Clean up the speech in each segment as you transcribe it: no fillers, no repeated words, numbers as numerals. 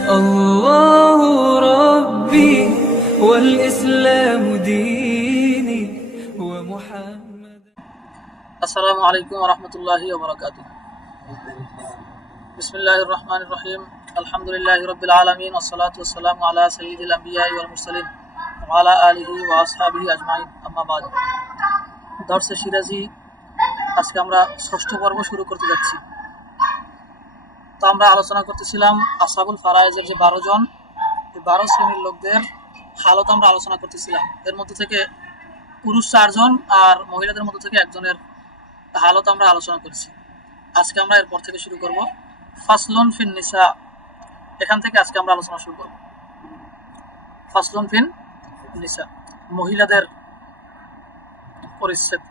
الله ربي والإسلام ديني ومحمد. السلام عليكم ورحمة الله وبركاته. بسم الله الرحمن الرحيم. الحمد لله رب العالمين والصلاة والسلام على سيد الأنبياء والمرسلين وعلى آله وأصحابه أجمعين. أما بعد. দর্সে সিরাজি আজকে আমরা ষষ্ঠ পর্ব শুরু করতে যাচ্ছি। তো আমরা আলোচনা করতেছিলাম আসহাবুল ফারায়েজের যে 12 জন, এই 12 শ্রেণীর লোকদের হালত আমরা আলোচনা করতেছিলাম। এর মধ্যে থেকে পুরুষ 4 জন আর মহিলাদের মধ্যে থেকে একজনের হালত আমরা আলোচনা করেছি। আজকে আমরা এরপর থেকে শুরু করব ফাসলুন ফিন নিসা। এখান থেকে আজকে আমরা আলোচনা শুরু করব ফাসলুন ফিন নিসা, মহিলাদের পরিচ্ছেদ।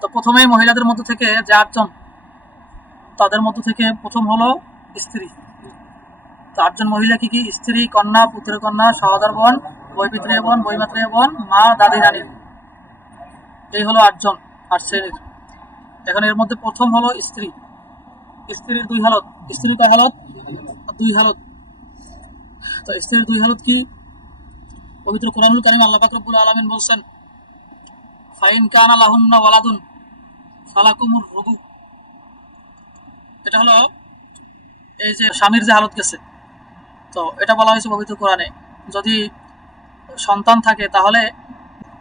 তো প্রথমেই মহিলাদের মধ্যে থেকে যে 8 জন, তাদের মধ্যে থেকে প্রথম হলো স্ত্রী। তো 8 জন মহিলা কি কি? স্ত্রী, কন্যা, পুত্র কন্যা, সহোদর বোন, বৈপিত্রীয় বোন, বৈমাত্রীয় বোন, মা, দাদি, নানি। এই হলো 8 জন, 8 শ্রেণীর। এখন এর মধ্যে প্রথম হলো স্ত্রী। স্ত্রীর 2 হালত। স্ত্রীর কয় হালত? 2 হালত। তো স্ত্রীর 2 হালত কি? পবিত্র কোরআনুল কারীম আল্লাহ পাক রব্বুল আলামিন বলছেন, ফাইন কানা লাহুন্না ওয়ালাদুন ফালাকুমুর রুবু। এটা হলো এই যে স্বামীর যে হালত গেছে, তো এটা বলা হয়েছে পবিত্র কোরআনে, যদি সন্তান থাকে তাহলে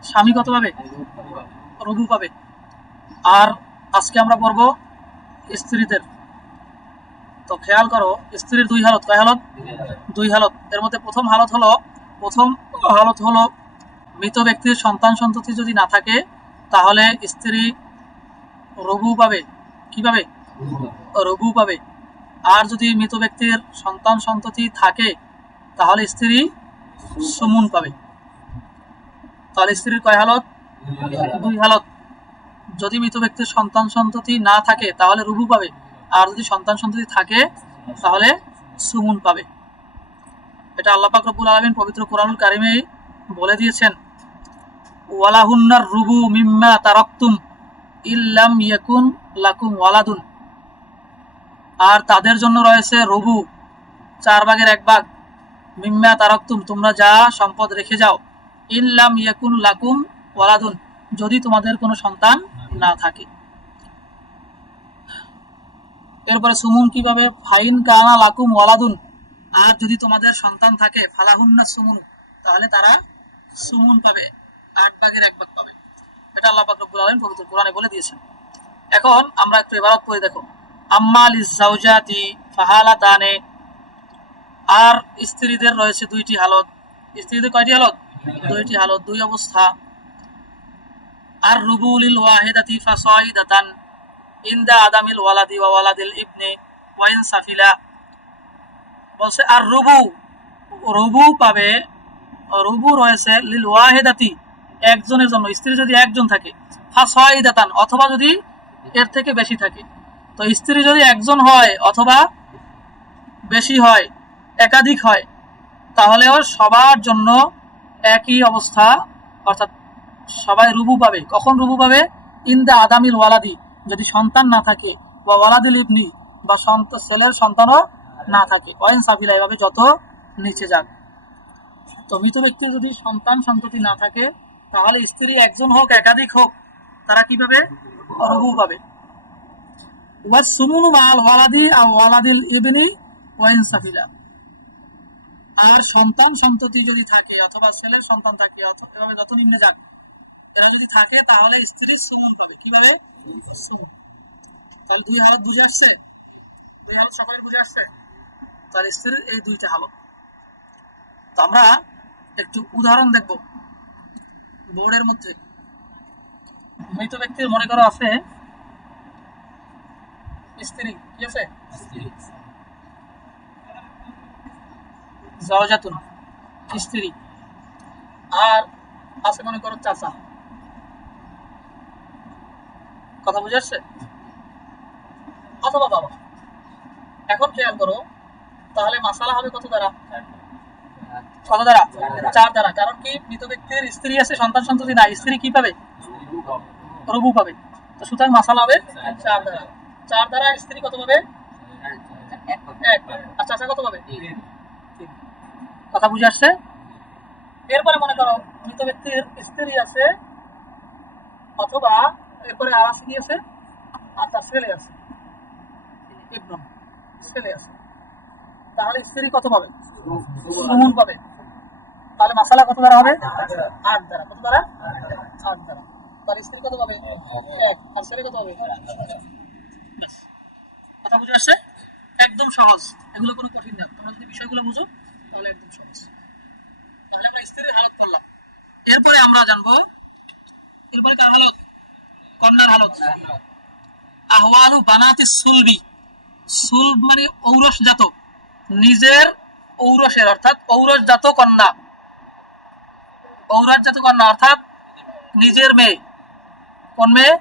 স্বামী কত পাবে? রুবু পাবে। আর আজকে আমরা পড়ব স্ত্রীদের। তো খেয়াল করো, স্ত্রীর 2 হালত। কয় হালত? 2 হালত। এর মধ্যে প্রথম হালত হলো মৃত ব্যক্তির সন্তান সন্ততি যদি না থাকে তাহলে স্ত্রী রবু পাবে। কি পাবে? রবু পাবে। আর যদি মৃত ব্যক্তির সন্তান সন্ততি থাকে তাহলে স্ত্রী সুমুন পাবে। তাহলে স্ত্রীর কয় হালত? 2 হালত। যদি মৃত ব্যক্তির সন্তান সন্ততি না থাকে তাহলে রুবু পাবে, আর যদি সন্তান সন্ততি থাকে তাহলে সুমুন পাবে। এটা আল্লাহ পাক রব্বুল আলামিন পবিত্র কোরআনুল কারীমে বলে দিয়েছেন, ওয়ালাহুন্নার রুবু মিম্মা তারাকতুম ইল্লাম ইয়াকুন লাকুম ওয়ালাদুন। আর তাদের জন্য রয়েছে রুবু, 4 ভাগের 1 ভাগ, মিম্মা তারাকতুম, তোমরা যা সম্পদ রেখে যাও, ইল্লাম ইয়াকুন লাকুম ওয়ালাদুন, যদি তোমাদের কোনো সন্তান না থাকে। এরপরে সুমুন কিভাবে? ফাইন কানা লাকুম ওয়ালাদুন, আর যদি তোমাদের সন্তান থাকে, ফালাহুন্না সুমুন, তাহলে তারা সুমুন পাবে, 8 ভাগের 1 ভাগ পাবে। এটা আল্লাহ পাক রব্বুল আলামিন পবিত্র কোরআনে বলে দিয়েছেন। এখন আমরা একটু ইবারত পড়ে দেখো। আম্মা লিজাওজাতি ফাহালাতানে, আর স্ত্রীদের রয়েছে 2টি হালত। স্ত্রীদের কয়টি হালত? 2টি হালত, 2 অবস্থা। আর রুবুলিল ওয়াহিদাতি ফাসাইদাতান ইনদা আদামিল ওয়ালাদি ওয়া ওয়ালাদিল ইবনে ওয়া ইন সাফিলা। বলছে আর রুবু পাবে, রুবু রয়েছে লিল ওয়াহিদাতি, একজনের জন্য। স্ত্রী যদি একজন থাকে, ফাসাইদাতান, অথবা যদি এর থেকে বেশি থাকে। তো স্ত্রী যদি একজন হয় অথবা বেশি হয়, একাধিক হয়, তাহলেও সবার জন্য একই অবস্থা, অর্থাৎ সবাই রুবু পাবে। কখন রুবু পাবে? ইনদা আদামিল ওয়ালাদি, যদি সন্তান না থাকে, বা ওয়ালাদিল ইবনি, বা ছেলের সন্তানও না থাকে, ওয়াইন সাফিলা, এভাবে যত নিচে যাক। তো মৃত ব্যক্তির যদি সন্তান সন্ততি না থাকে তাহলে স্ত্রী একজন হোক একাধিক হোক, তারা কি পাবে? রুবু পাবে। ওয়াস সুমুনু মাল ওয়ালাদি আও ওয়ালাদিল ইবনি ওয়াইন সাফিলা। আর সন্তান সন্ততি যদি থাকে, অথবা ছেলের সন্তান থাকে, অথবা এভাবে যত নিম্নে যাক, এরা যদি থাকে তাহলে স্ত্রী সুমুন পাবে। কিভাবে? সুমুন। তাহলে 2 হালত বুঝে আসছে? 2 হালত সকলের বুঝে আসছে? তাহলে স্ত্রীর এই 2টা হালত। তো আমরা একটু উদাহরণ দেখব বোর্ডের মধ্যে। মৃত ব্যক্তির মনে করো আছে স্ত্রী, কি আছে? জাওজাতুন, স্ত্রী। আর আছে মনে করো চাচা। কথা বুঝে আসছে? অথবা বাবা। এখন খেয়াল করো, তাহলে মাসালা হবে কত দ্বারা? কত দ্বারা? 4 দ্বারা। কারণ কি? মৃত ব্যক্তির স্ত্রী আছে, সন্তান সন্ততি নাই, স্ত্রী কি পাবে? রুবু পাবে। তো সুতরাং মাসালা হবে 4 দ্বারা। 4 দ্বারা স্ত্রী কত পাবে? এক। আর চাচা কত পাবে? 3। কথা বুঝে আসছে? এরপরে মনে করো মৃত ব্যক্তির স্ত্রী আছে, অথবা এরপরে আর আছে কি আছে, আর তার ছেলে আছে, ইবনুন, ছেলে আছে। তাহলে স্ত্রী কত পাবে? সুমন পাবে। তাহলে মাসালা কত দ্বারা হবে? 8 দ্বারা। কত দ্বারা? 8 দ্বারা। তাহলে স্ত্রী কত পাবে? 1। আর ছেলে কত পাবে? কথা বুঝে আসছে? একদম সহজ, এগুলো কোনো কঠিন না। তোমরা যদি বিষয়গুলো বুঝো তাহলে একদম সহজ। তাহলে আমরা স্ত্রীর হালত করলাম। এরপরে আমরা জানবো, এরপরে কার হালত? কন্যার হালত। আহওয়ালু বানাতি সুলবি। সুলব মানে ঔরসজাত, নিজের ঔরসের অর্থাৎ ঔরসজাত কন্যা। ঔরসজাত কন্যা অর্থাৎ নিজের মেয়ে। কোন মেয়ে?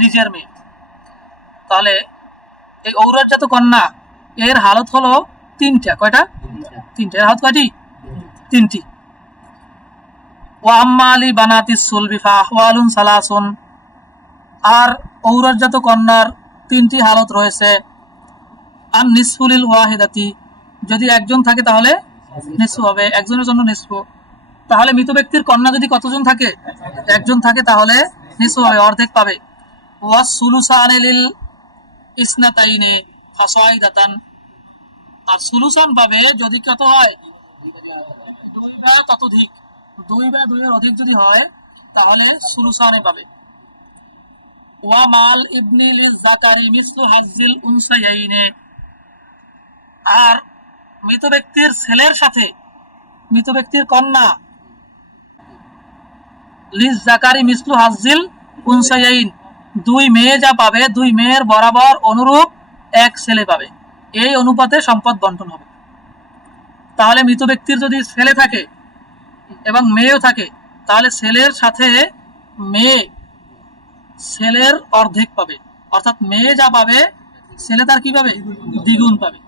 নিজের মেয়ে। তাহলে এই ঔরসজাত কন্যা এর হালত হলো 3টা। কয়টা? 3টা। এর হালত কয়টি? 3টি। ওয়া আম্মালি বানাতি সুলবি ফা আহওয়ালুন সালাসুন। আর ঔরসজাত কন্যার 3টি হালত রয়েছে। আন নিসফুলিল ওয়াহিদাতি, যদি একজন থাকে তাহলে নিসফু হবে, একজনের জন্য নিসফু। তাহলে মৃত ব্যক্তির কন্যা যদি কতজন থাকে? একজন থাকে, তাহলে নিসফু হবে, অর্ধেক পাবে। ওয়াস সুলুসানে লিল ইসনাতাইনে ফাসাইদাতান। আর সুলুসান পাবে যদি কত হয়? 2 বা ততোধিক। 2 বা 2 এর অধিক যদি হয় তাহলে সুলুসানে পাবে। ওয়া মাল ইবনি লিযাকারি মিসলু হাজ্জিল উনসায়াইনে। আর মৃত ব্যক্তির ছেলের সাথে মৃত ব্যক্তির কন্যা লিজ জাকারি মিসলু হাজ্জিল উনসায়াইন, 2 মেয়ে যা পাবে, 2 মেয়ের বরাবর অনুরূপ 1 ছেলে পাবে। এই অনুপাতে সম্পদ বন্টন হবে। তাহলে মৃত ব্যক্তির যদি ছেলে থাকে এবং মেয়েও থাকে, তাহলে ছেলের সাথে মেয়ে ছেলের অর্ধেক পাবে, অর্থাৎ মেয়ে যা পাবে ছেলে তার কি পাবে? দ্বিগুণ পাবে।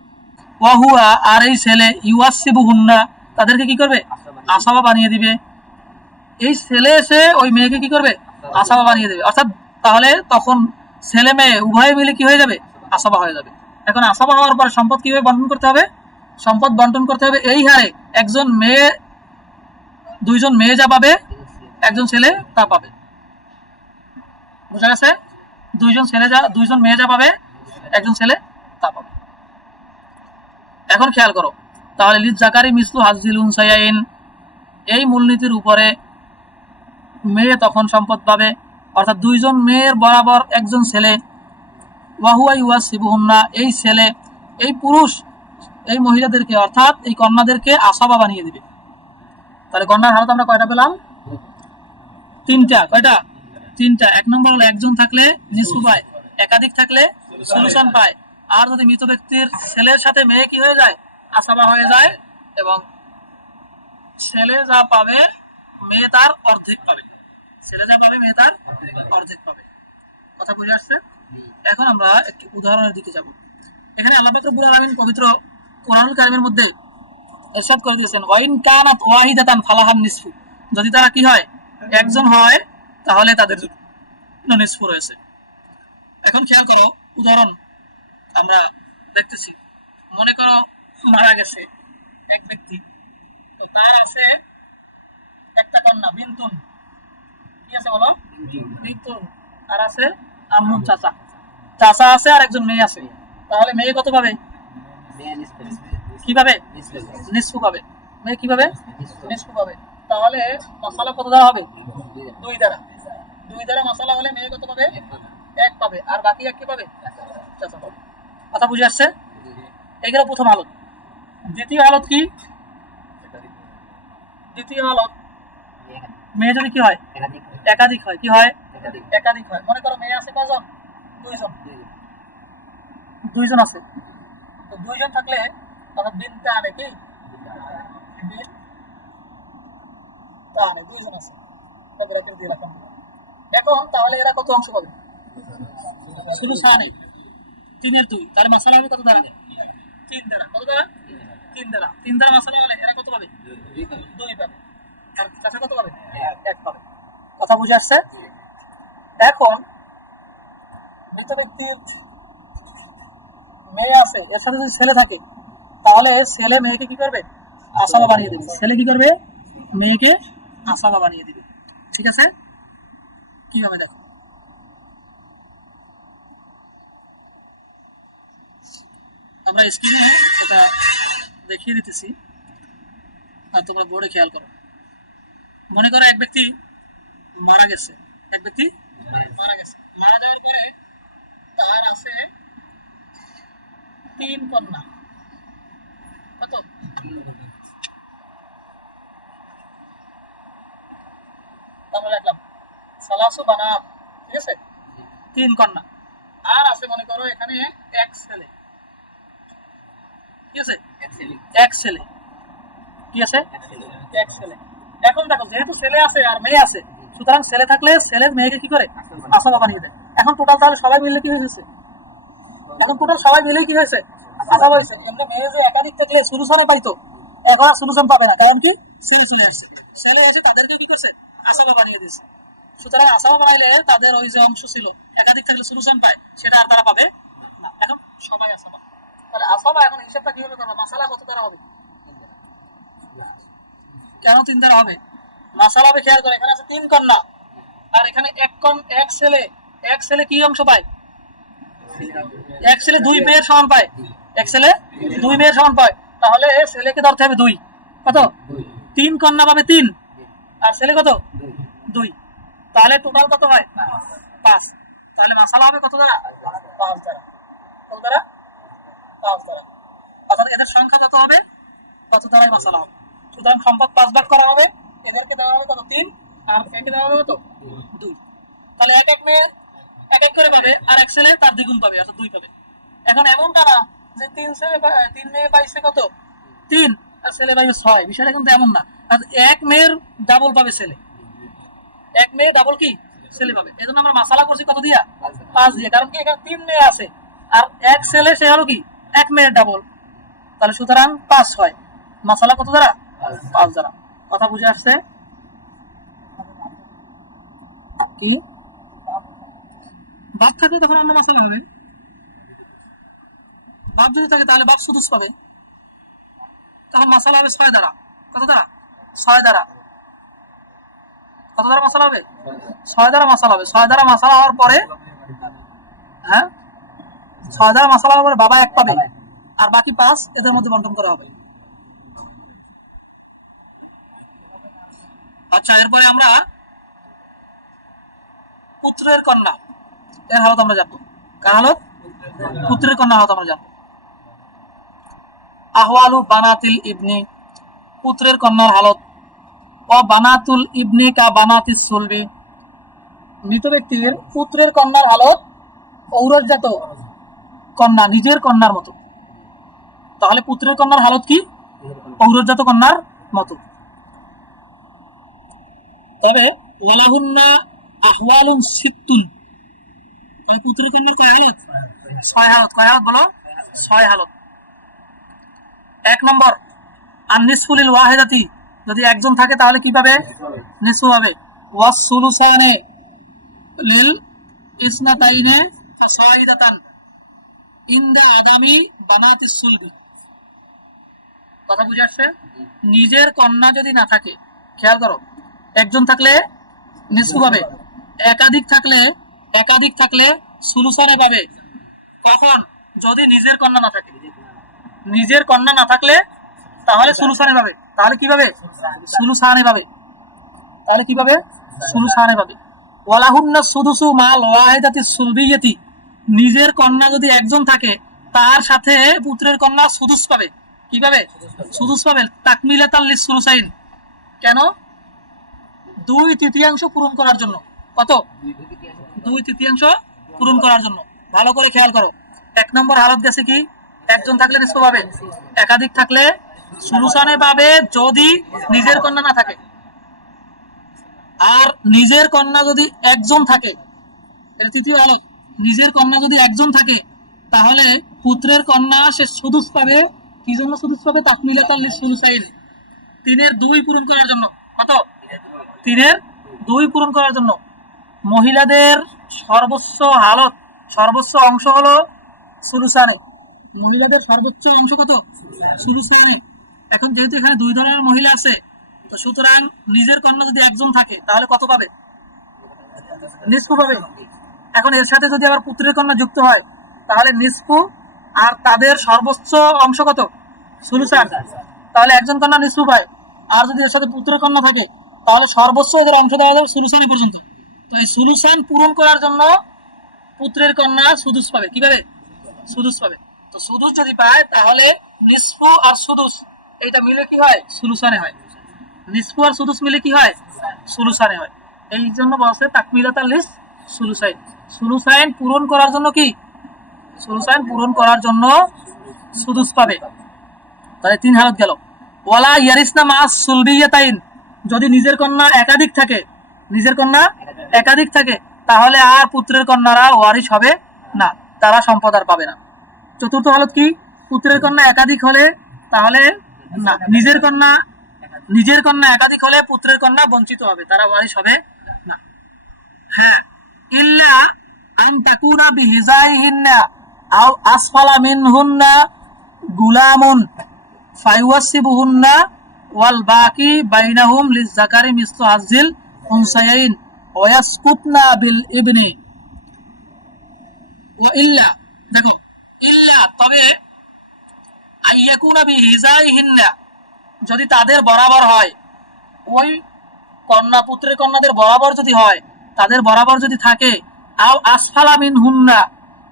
ওয়াহুয়া, আর এই ছেলে ইউয়াসিবুহুন্না, তাদেরকে কি করবে? আসাবা বানিয়ে দিবে। এই ছেলে এসে ওই মেয়েকে কি করবে? আসাবা বানিয়ে দেবে। অর্থাৎ তাহলে তখন ছেলে মেয়ে উভয়ে মিলে কি হয়ে যাবে? আসাবা হয়ে যাবে। এখন আসাবা হওয়ার পর সম্পদ কিভাবে বন্টন করতে হবে? সম্পদ বন্টন করতে হবে এই হারে, একজন মেয়ে 2জন মেয়ে যা পাবে, একজন ছেলে তা পাবে। বুঝা গেছে? 2জন মেয়ে যা পাবে, একজন ছেলে তা পাবে। এখন খেয়াল করো, তাহলে লিজ জাকারি মিসলু হাজ্জিল উনসায়াইন, এই মূলনীতির উপরে মেয়ে তখন সম্পদ পাবে, অর্থাৎ 2জন মেয়ের বরাবর একজন ছেলে। ওয়াহুয়া ইউয়াসিবুহুন্না, এই ছেলে, এই পুরুষ এই মহিলাদেরকে অর্থাৎ এই কন্যাদেরকে আসাবা বানিয়ে দিবে। তাহলে কন্যার হালত আমরা কয়টা পেলাম? 3টা। কয়টা? 3টা। 1 নম্বর হলো একজন থাকলে নিসফু পায়, একাধিক থাকলে সলিউশন পায়। আর যদি মৃত ব্যক্তির ছেলের সাথে মেয়ে কি হয়ে যায়? আসাবা হয়ে যায়, এবং ছেলে যা পাবে মেয়ে তার অর্ধেক পাবে। ছেলে যা পাবে মেয়ে তার অর্ধেক পাবে। কথা বুঝে আসছে? এখন আমরা একটি উদাহরণের দিকে যাব। এখানে আল্লাহ পাক রব্বুল আলামিন পবিত্র কোরআনুল কারীমের মধ্যে ইরশাদ করে দিয়েছেন, ওয়াইন কানাত ওয়াহিদাতান ফালাহান নিসফু, যদি তারা কি হয়? একজন হয়, তাহলে তাদের জন্য নিসফু রয়েছে। এখন খেয়াল করো, উদাহরণ আমরা দেখতেছি। মনে করো মারা গেছে এক ব্যক্তি, তো তার আছে একটা কন্যা বিনতুন, কি আছে বলো? বিনতুন। আর আছে আম্মুন, চাচা। চাচা আছে আর একজন মেয়ে আছে। তাহলে মেয়ে কত পাবে? কি পাবে? নিসফু পাবে। মেয়ে কি পাবে? নিসফু পাবে। তাহলে মশালা কত দেওয়া হবে? 2 দ্বারা। 2 দ্বারা মশালা হলে মেয়ে কত পাবে? 1 পাবে। আর বাকি 1 কি পাবে? চাচা পাবে। কথা বুঝে আসছে? এগুলো প্রথম হালত। দ্বিতীয় হালত কি? দ্বিতীয় হালত, মেয়ে যদি কি হয়? একাধিক হয়। কি হয়? একাধিক হয়। মনে করো মেয়ে আছে কয়জন? 2জন। 2জন আছে। তো 2জন থাকলে অর্থাৎ বিনতে আনে কি? আনে 2জন আছে। ব্র্যাকেট দিয়ে রাখলাম। এখন তাহলে এরা কত অংশ পাবে? সুলুসানে 3/2। তাহলে মাসালা হবে কত দ্বারা? 3 দ্বারা। কত দ্বারা? 3 দ্বারা। 3 দ্বারা মাসালা হলে এরা কত পাবে? 2 পাবে। আর চাচা কত পাবে? 1 পাবে। কথা বুঝে আসছে? এখন মৃত ব্যক্তির মেয়ে আছে, এর সাথে যদি ছেলে থাকে তাহলে ছেলে মেয়েকে কি করবে? আসামা বানিয়ে দেবে। ছেলে কি করবে? মেয়েকে আসামা বানিয়ে দেবে। ঠিক আছে, কিভাবে দেখো। আমরা স্ক্রিনে এটা দেখিয়ে দিতেছি আর তোমরা বোর্ডে খেয়াল করো। মনে করো এক ব্যক্তি মারা গেছে, এক ব্যক্তি মারা গেছে, মারা যাওয়ার পরে তার আছে 3 কন্যা। কত? আমরা লিখলাম সালাসু বানাত, ঠিক আছে, 3 কন্যা। আর আছে মনে করো এখানে এক ছেলে, ঠিক আছে, এক ছেলে, কি আছে? এক ছেলে। এখন দেখো যেহেতু ছেলে আছে আর মেয়ে আছে, সুতরাং ছেলে থাকলে ছেলের মেয়েকে কি করে? আসামা বানিয়ে দেয়। এখন টোটাল তাহলে সবাই মিলে কি হয়েছে? এখন টোটাল সবাই মিলে কি হয়েছে? আসামা হয়েছে। এমনি মেয়ে যে একাধিক থাকলে সলিউশনে পাইতো, এখন আর সলিউশন পাবে না, কারণ কি? ছেলে চলে আসছে, ছেলে এসে তাদেরকে কি করছে? আসামা বানিয়ে দিয়েছে। সুতরাং আসামা বানাইলে তাদের ওই যে অংশ ছিল একাধিক থাকলে সলিউশন পায়, সেটা আর তারা পাবে না। এখন সবাই আসামা। তাহলে আসামা এখন হিসাবটা কিভাবে করবো? মাসালা কত দ্বারা হবে? কেন 3 দ্বারা হবে? মাসালা হবে, খেয়াল করে, এখানে আছে 3 কন্যা আর এখানে এক ছেলে। এক ছেলে কি অংশ পায়? এক ছেলে 2 মেয়ের সমান পায়। এক ছেলে 2 মেয়ের সমান পায়, তাহলে ছেলেকে ধরতে হবে 2। কত? 3 কন্যা পাবে 3 আর ছেলে কত? 2। তাহলে টোটাল কত হয়? 5। তাহলে মাসালা হবে কত দ্বারা? 5 দ্বারা। কত দ্বারা? 5 দ্বারা। অর্থাৎ এদের সংখ্যা কত হবে? কত দ্বারাই মাসালা হবে। সুতরাং সম্পদ 5 ভাগ করা হবে, এদেরকে দেওয়া হবে কত? 3 আর একে দেওয়া হবে কত? 2। তাহলে এক এক মেয়ে এক এক করে পাবে আর এক ছেলে তার দ্বিগুণ পাবে, অর্থাৎ 2 পাবে। এখন এমনটা না যে 3 মেয়ে পাইছে কত? 3 আর ছেলে পাইবে 6। বিষয়টা কিন্তু এমন না, এক মেয়ের ডাবল পাবে ছেলে, এক মেয়ে ডাবল কি ছেলে পাবে। এজন্য আমরা মাসালা করছি কত দিয়া? 5 দিয়ে। কারণ কি এখানে 3 মেয়ে আছে আর এক ছেলে, সে হলো কি এক মেয়ের ডাবল। তাহলে সুতরাং 5 হয়। মাসালা কত দ্বারা? 5 দ্বারা। কথা বুঝে আসছে? কি বাপ থাকলে তখন অন্য মাসালা হবে। বাপ যদি থাকে তাহলে বাপ সুদুস পাবে, তখন মাসালা হবে 6 দ্বারা। কত দ্বারা? 6 দ্বারা। কত দ্বারা মাসালা হবে? 6 দ্বারা মাসালা হবে। 6 দ্বারা মাসালা হওয়ার পরে, হ্যাঁ, 6 দ্বারা মাসালা হওয়ার পরে বাবা 1 পাবে আর বাকি 5 এদের মধ্যে বন্টন করা হবে। আচ্ছা, এরপরে আমরা পুত্রের কন্যা এর হালত আমরা জানবো। কার হালত? পুত্রের কন্যা হালত আমরা জানবো। আহওয়ালু বানাতিল ইবনি, পুত্রের কন্যার হালত। ও বানাতুল ইবনি কা বানাতিস সুলবি, মৃত ব্যক্তির পুত্রের কন্যার হালত ঔরসজাত কন্যা নিজের কন্যার মতো। তাহলে পুত্রের কন্যার হালত কি? ঔরসজাত কন্যার মতো। তবে ওয়ালাহুন্না আহওয়ালুন সিত্তুন, পুত্রের কন্যার কয় হালত? 6 হালত। কয় হালত বলো? 6 হালত। 1 নম্বর আন-নিসফুলিল ওয়াহিদাতি, যদি একজন থাকে তাহলে কি পাবে? নিসফ পাবে। ওয়াস সুলুসানে লিল ইসনাতাইনে ফাসাইদাতান ইনদা আদামি বানাতিস সুলবি। কথা বুঝে আসছে? নিজের কন্যা যদি না থাকে, খেয়াল করো, একজন থাকলে নিসফ পাবে, একাধিক থাকলে সুলুসানে পাবে। কখন? যদি নিজের কন্যা না থাকে। নিজের কন্যা না থাকলে তাহলে সুলুসানে পাবে। তাহলে কি পাবে? সুলুসানে পাবে। তাহলে কি পাবে? সুলুসানে পাবে। ওয়ালাহুন্না সুদুসু মাল ওয়াহিদাতি সুলবিয়াতি, নিজের কন্যা যদি একজন থাকে তার সাথে পুত্রের কন্যা সুদুস পাবে। কি পাবে? সুদুস পাবে। তাকমিলাতাল লিসুলুসাইন, কেন? 2/3 পূরণ করার জন্য। কত? 2/3 পূরণ করার জন্য। ভালো করে খেয়াল করো। 1 নম্বর হালত গেছে কি? একজন থাকলে নিসফ পাবে, একাধিক থাকলে সুলুসানে পাবে যদি নিজের কন্যা না থাকে। আর নিজের কন্যা যদি একজন থাকে, এটা তৃতীয় হালত, নিজের কন্যা যদি একজন থাকে তাহলে পুত্রের কন্যা সে সুদুস পাবে। কি জন্য সুদুস পাবে? তাকমিলাতাল লিসুলুসাইন, 3/2 পূরণ করার জন্য। কত? 3/2 পূরণ করার জন্য। মহিলাদের সর্বোচ্চ হালত, সর্বোচ্চ অংশ হলো সুলুসানে, মহিলাদের সর্বোচ্চ অংশ কত? সুলুসানে। এখন যেহেতু এখানে দুই ধরনের মহিলা আছে, তো সুতরাং নিজের কন্যা যদি একজন থাকে তাহলে কত পাবে? নিষ্ফু পাবে। এখন এর সাথে যদি আবার পুত্রের কন্যা যুক্ত হয় তাহলে নিষ্ফু, আর তাদের সর্বোচ্চ অংশ কত? সুলুসান। তাহলে একজন কন্যা নিষ্ফু পায়। আর যদি এর সাথে পুত্রের কন্যা থাকে তাহলে সর্বোচ্চ এদের অংশ দেওয়া যাবে সুলুসানি পর্যন্ত। তো এই সুলুসান পূরণ করার জন্য পুত্রের কন্যা সুদুস পাবে। কি পাবে? সুদুস পাবে। তো সুদুস যদি পায় তাহলে নিষ্ফু আর সুদুস এইটা মিলে কি হয়? সুলুসানে হয়। নিষ্ফু আর সুদুস মিলে কি হয়? সুলুসানে হয়। এই জন্য বলছে তাকমিলাতাল লিস সুলুসাইন। সুলুসাইন পূরণ করার জন্য কি? সুলুসাইন পূরণ করার জন্য সুদুস পাবে। তাহলে তিন হালত গেল। ওয়ালা ইয়ারিসনা মাস সুলবিয়াতাইন, যদি নিজের কন্যা একাধিক থাকে, নিজের কন্যা একাধিক থাকে তাহলে আর পুত্রের কন্যারা ওয়ারিশ হবে না, তারা সম্পদ আর পাবে না। চতুর্থ হালত কি? পুত্রের কন্যা একাধিক হলে তাহলে না, নিজের কন্যা একাধিক হলে পুত্রের কন্যা বঞ্চিত হবে, তারা ওয়ারিশ হবে না। হ্যাঁ, ইল্লা আন তাকুনা বিহিজাইহিন্না আও আসফালা মিনহুন্না গুলামুন ফায়ুয়াসিবুহুন্না ওয়াল বাকি বাইনাহুম লিযাকারি মিসলু হাজ্জিল উনসায়াইন ওয়া ইয়াসকুতনা বিল ইবনি। ওয়া ইল্লা, দেখো, ইল্লা তবে আইয়াকুনা বিহিজাইহিন্না, যদি তাদের বরাবর হয়, ওই কন্যা পুত্রের কন্যাদের বরাবর যদি হয়, তাদের বরাবর যদি থাকে, আও আসফালা মিনহুন্না,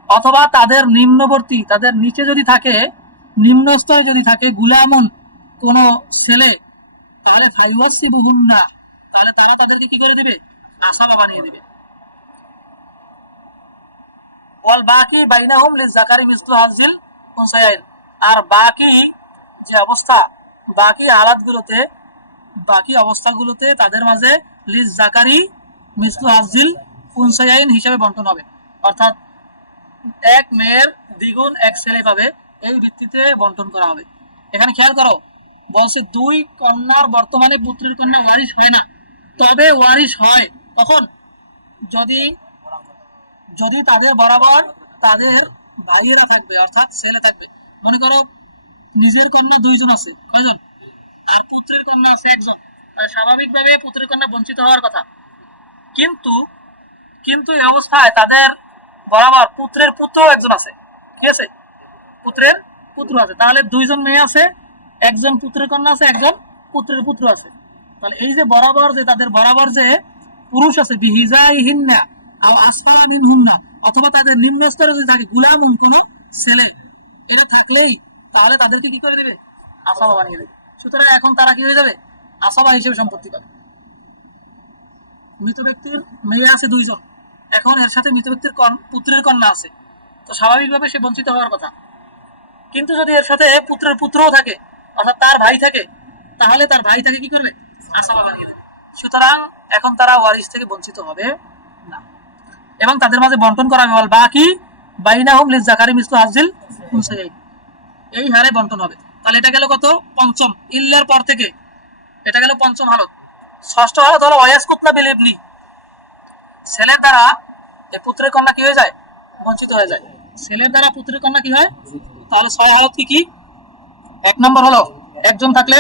অথবা তাদের নিম্নবর্তী, তাদের নিচে যদি থাকে, নিম্ন স্তরে যদি থাকে, গুলামুন কোন ছেলে, তাহলে ফাইওয়াসিবুহুন্না, তাহলে তারা তাদেরকে কি করে দিবে? আসাবা বানিয়ে দিবে। ওয়াল বাকি বাইনাহুম লিযাকারি মিসলু হাজ্জিল উনসায়াইন, আর বাকি যে অবস্থা, বাকি হালাতগুলোতে, বাকি অবস্থাগুলোতে তাদের মাঝে লিজ জাকারি মিসলু হাজ্জিল উনসায়াইন হিসাবে বন্টন হবে। অর্থাৎ এক মেয়ের দ্বিগুণ এক ছেলে পাবে, এই ভিত্তিতে বন্টন করা হবে। এখানে খেয়াল করো, বলছে দুই কন্যার বর্তমানে পুত্রের কন্যা ওয়ারিশ হয় না, তবে ওয়ারিশ হয় তখন যদি যদি তাদের বরাবর তাদের ভাইয়েরা থাকবে, অর্থাৎ ছেলে থাকবে। মনে করো নিজের কন্যা দুইজন আছে, কয়জন? আর পুত্রের কন্যা আছে একজন, স্বাভাবিকভাবে পুত্রের কন্যা বঞ্চিত হওয়ার কথা। কিন্তু কিন্তু এই অবস্থায় তাদের বরাবর পুত্রের পুত্র একজন আছে, ঠিক আছে, পুত্রের পুত্র আছে, তাহলে দুইজন মেয়ে আছে, একজন পুত্রের কন্যা আছে, একজন পুত্রের পুত্র আছে। তাহলে এই যে বরাবর, যে তাদের বরাবর যে পুরুষ আছে, বিহিজাইহিন্না আও আসফালা মিনহুন্না, অথবা তাদের নিম্ন স্তরে যদি থাকে গুলামুন কোন ছেলে, এটা থাকলেই তাহলে তাদেরকে কি করে দেবে? আসাবা বানিয়ে দেবে। সুতরাং এখন তারা কি হয়ে যাবে? আসাবা হিসেবে সম্পত্তি পাবে। মৃত ব্যক্তির মেয়ে আছে দুইজন, এখন এর সাথে মৃত ব্যক্তির পুত্রের কন্যা আছে, তো স্বাভাবিকভাবে সে বঞ্চিত হওয়ার কথা। কিন্তু যদি এর সাথে পুত্রের পুত্রও থাকে, অর্থাৎ তার ভাই থাকে, তাহলে তার ভাই তাকে কি করবে? আসাবা বানিয়ে দেবে। সুতরাং এখন তারা ওয়ারিশ থেকে বঞ্চিত হবে না, এবং তাদের মাঝে বন্টন করা হবে। বাকি বাইনাহুম লিযাকারি মিসলু হাজ্জিল উনসায়াইন, এই হারে বন্টন হবে। তাহলে এটা গেল কত? পঞ্চম। ইল্লার পর থেকে এটা গেল পঞ্চম হালত। ষষ্ঠ হালত হলো ওয়ায়াসকুতনা বিল ইবনি, ছেলের দ্বারা এই পুত্রের কন্যা কি হয়ে যায়? বঞ্চিত হয়ে যায়। ছেলের দ্বারা পুত্রের কন্যা কি হয়? তাহলে ছয় হালত কি কি? এক নম্বর হলো একজন থাকলে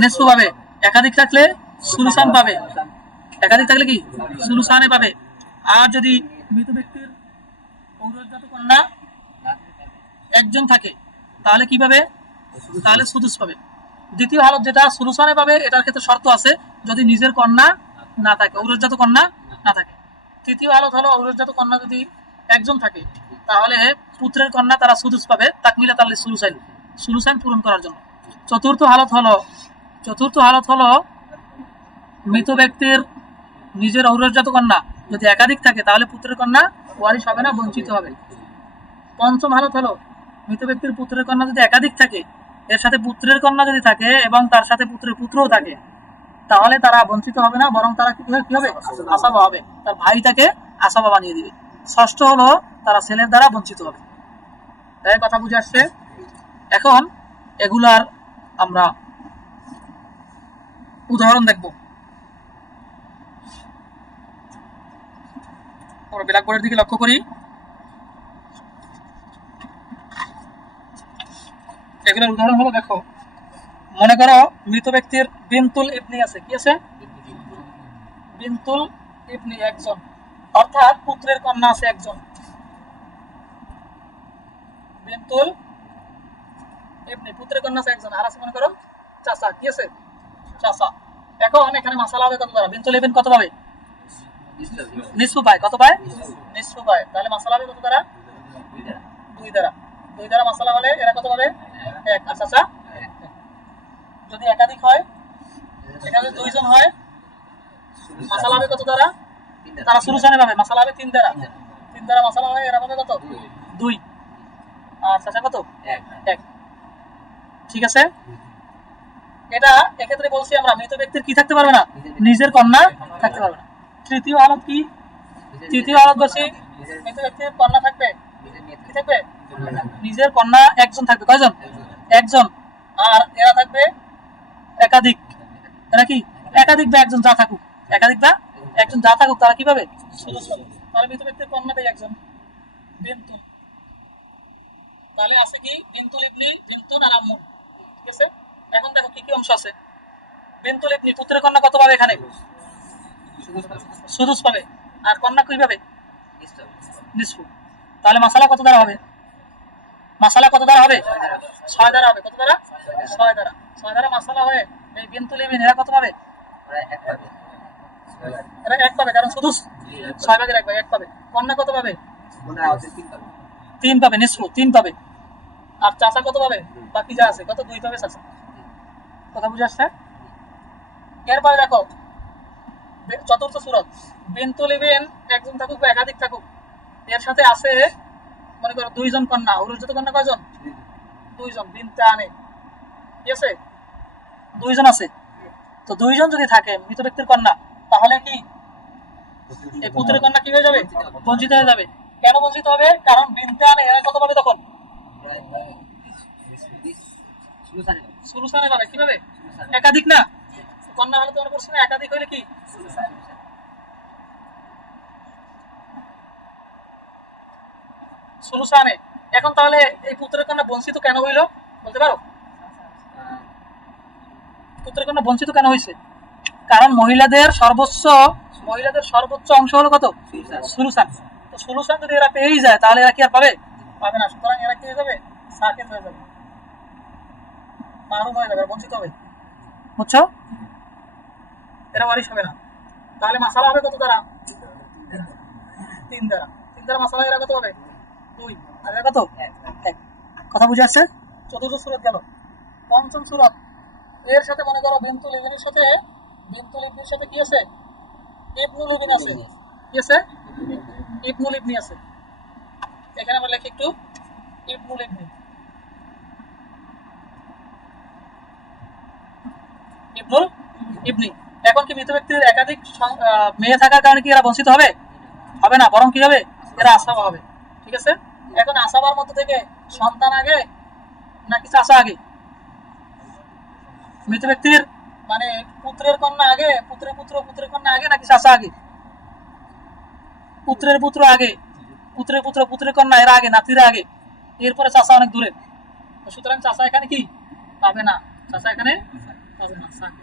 নিসফু পাবে, একাধিক থাকলে সুলুসান পাবে, একাধিক থাকলে কি? সুলুসানে পাবে। আর যদি মৃত ব্যক্তির ঔরসজাত কন্যা একজন থাকে তাহলে কি পাবে? তাহলে সুদুস পাবে। দ্বিতীয় হালত যেটা সুলুসানে পাবে, এটার ক্ষেত্রে শর্ত আছে, যদি নিজের কন্যা না থাকে, ঔরসজাত কন্যা না থাকে। তৃতীয় হালত হলো ঔরসজাত কন্যা যদি একজন থাকে তাহলে পুত্রের কন্যা তারা সুদুস পাবে, তাকমিলাতাল লিস সুলুসাইন, সুলুসাইন পূরণ করার জন্য। চতুর্থ হালত হলো মৃত ব্যক্তির নিজের ঔরসজাত কন্যা যদি একাধিক থাকে তাহলে পুত্রের কন্যা ওয়ারিশ হবে না, বঞ্চিত হবে। পঞ্চম হালত হলো মৃত ব্যক্তির পুত্রের কন্যা যদি একাধিক থাকে, এর সাথে পুত্রের কন্যা যদি থাকে এবং তার সাথে পুত্রের পুত্রও থাকে, তাহলে তারা বঞ্চিত হবে না, বরং তারা কি হবে? আসাবা হবে, তার ভাই তাকে আসাবা বানিয়ে দিবে। ষষ্ঠ হলো তারা ছেলের দ্বারা বঞ্চিত হবে। তাই কথা বুঝে আসছে? এখন এগুলার আমরা উদাহরণ দেখব। ব্ল্যাকবোর্ডের দিকে লক্ষ্য করি। এগুলোর উদাহরণ হলো, দেখো মনে করো মৃত ব্যক্তির বিনতুল ইবনি আছে, কি আছে? বিনতুল ইবনি একজন, অর্থাৎ পুত্রের কন্যা আছে একজন। বিনতুল ইবনি পুত্রের কন্যা আছে একজন, আর আছে মনে করো চাচা, কি আছে? চাচা। এখন এখানে মাসালা হবে কত দ্বারা? বিনতুল ইবন কত পাবে? নিসফু পায়। কত পায়? নিসফু পায়। তাহলে মাসালা হবে কত দ্বারা? 2 দ্বারা। 2 দ্বারা মাসালা হলে এরা কত পাবে? 1। আর চাচা যদি একাধিক হয়, এখানে 2 জন হয়, মাসালা হবে কত দ্বারা? তারা সুলুসানে পাবে। মাসালা হবে 3 দ্বারা। 3 দ্বারা মাসালা হয়, এরা পাবে কত? 2। আর চাচা কত? 1। ঠিক আছে। এটা এক্ষেত্রে বলছি আমরা মৃত ব্যক্তির কি থাকতে পারবে না? নিজের কন্যা থাকতে পারবে না। তৃতীয় হালত কি? তৃতীয় হালত বলছি মৃত ব্যক্তির কন্যা থাকবে, কি থাকবে? নিজের কন্যা একজন থাকবে। কয়জন? একজন। আর এরা থাকবে একাধিক। এরা কি? একাধিক বা একজন যা থাকুক, একাধিক বা একজন যা থাকুক, তারা কি পাবে? সুলুস পাবে। তাহলে মৃত ব্যক্তির কন্যা দেয় একজন, বিনতুল। তাহলে আছে কি? বিনতুল ইবনি, বিনতুন আর আম্মুন। ঠিক আছে। এখন দেখো কি কি অংশ আছে। বিনতুল ইবনি পুত্রের কন্যা কত পাবে এখানে? সুদুস পাবে। আর কন্যা কি পাবে? নিসফু। তাহলে মাসালা কত দ্বারা হবে? মাসালা কত দ্বারা হবে? 6 দ্বারা হবে। কত দ্বারা? 6 দ্বারা। 6 দ্বারা মাসালা হয়ে এই বিনতুল ইবনি এরা কত পাবে? এরা 1 পাবে, কারণ সুদুস 6 ভাগের 1 ভাগ, 1 পাবে। কন্যা কত পাবে? 3 পাবে। নিসফু 3 পাবে। আর চাচা কত পাবে? বাকি যা আছে কত? 2 পাবে চাচা। কথা বুঝে আসছে? এরপরে দেখো চতুর্থ সূরত, বিনতুল ইবন একজন থাকুক বা একাধিক থাকুক, এর সাথে আছে মনে করো 2 জন কন্যা। উরুজত কন্যা কয়জন? 2 জন। বিনতে আনে, ঠিক আছে, 2 জন আছে। তো 2 জন যদি থাকে মৃত ব্যক্তির কন্যা, তাহলে কি এই পুত্রের কন্যা কি হয়ে যাবে? বঞ্চিত হয়ে যাবে। কেন বঞ্চিত হবে? কারণ বিনতে আনে এরা কত পাবে তখন? সুলুসানে পাবে। কিভাবে? একাধিক না, কন্যা হলে তোমার প্রশ্ন, একাধিক হইলে কি? সুলুসানে। এখন তাহলে এই পুত্রের কন্যা বঞ্চিত কেন হইল বলতে পারো? পুত্রের কন্যা বঞ্চিত কেন হয়েছে? কারণ মহিলাদের সর্বোচ্চ অংশ হলো কত? সুলুসান। তো সুলুসান যদি এরা পেয়েই যায়, তাহলে এরা কি আর পাবে? পাবে না। সুতরাং এরা কি হয়ে যাবে? সাকেত হয়ে যাবে, মাহরুম হয়ে যাবে, বঞ্চিত হবে। বুঝছো? এরা ওয়ারিশ হবে না। তাহলে মাসালা হবে কত দ্বারা? 3 দ্বারা। 3 দ্বারা মাসালা এরা কত হবে? 2। আর এরা কত? 1। কথা বুঝে আসছে? চতুর্থ সূরত গেল। পঞ্চম সূরত, এর সাথে মনে করো বিনতুল ইবনের সাথে কি আছে? ইবনুল ইবন আছে। কি আছে? ইবনুল ইবনি আছে। এখানে আমরা লিখি একটু ইবনুল ইবনি। ইবনুল ইবনি। এখন কি মৃত ব্যক্তির একাধিক মেয়ে থাকার কারণে কি এরা বঞ্চিত হবে? হবে না, বরং কি হবে? এরা আসাবা হবে। ঠিক আছে। এখন আসাবার মধ্যে থেকে সন্তান আগে নাকি চাচা আগে? মৃত ব্যক্তির মানে পুত্রের কন্যা আগে, পুত্রের কন্যা আগে নাকি চাচা আগে? পুত্রের পুত্র আগে, পুত্রের কন্যা এরা আগে, নাতিরা আগে, এরপরে চাচা অনেক দূরে। সুতরাং চাচা এখানে কি পাবে না? চাচা এখানে পাবে না, সাকে।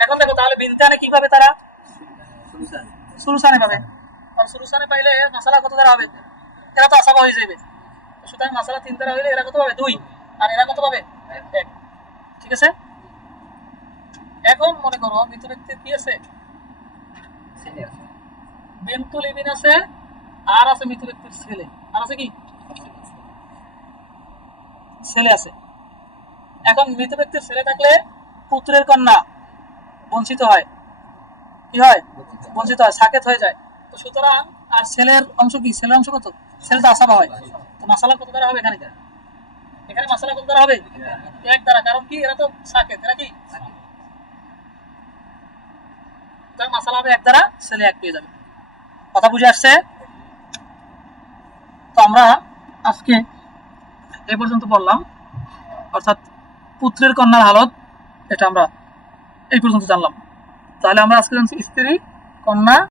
এখন দেখো তাহলে বিনতে আনে কি পাবে তারা? সুলুসানে পাবে। আর সুলুসানে পাইলে মাসালা কত দ্বারা হবে? এরা তো আসাবা হয়ে যাবে। সুতরাং মাসালা 3 দ্বারা হইলে এরা কত পাবে? 2। আর এরা কত পাবে? 1। ঠিক আছে। এখন মনে করো মৃত ব্যক্তির কি আছে? বিনতুল ইবন আছে, আর আছে মৃত ব্যক্তির ছেলে। আর আছে কি? ছেলে আছে। এখন মৃত ব্যক্তির ছেলে থাকলে পুত্রের কন্যা বঞ্চিত হয়। কি হয়? বঞ্চিত হয়, সাকেত হয়ে যায়। তো সুতরাং আর ছেলের অংশ কি? ছেলের অংশ কত? ছেলে তো আসাবা হয়। তো মাসালা কত দ্বারা হবে এখানে? এখানে মাসালা কত দ্বারা হবে? 1 দ্বারা। কারণ কি? এরা তো সাকেত। এরা কি? তার মাসালা হবে 1 দ্বারা, ছেলে 1 পেয়ে যাবে। কথা বুঝে আসছে? তো আমরা আজকে এ পর্যন্ত বললাম, অর্থাৎ পুত্রের কন্যার হালত এটা আমরা এই পর্যন্ত জানলাম। তাহলে আমরা আজকে জানছি স্ত্রী, কন্যা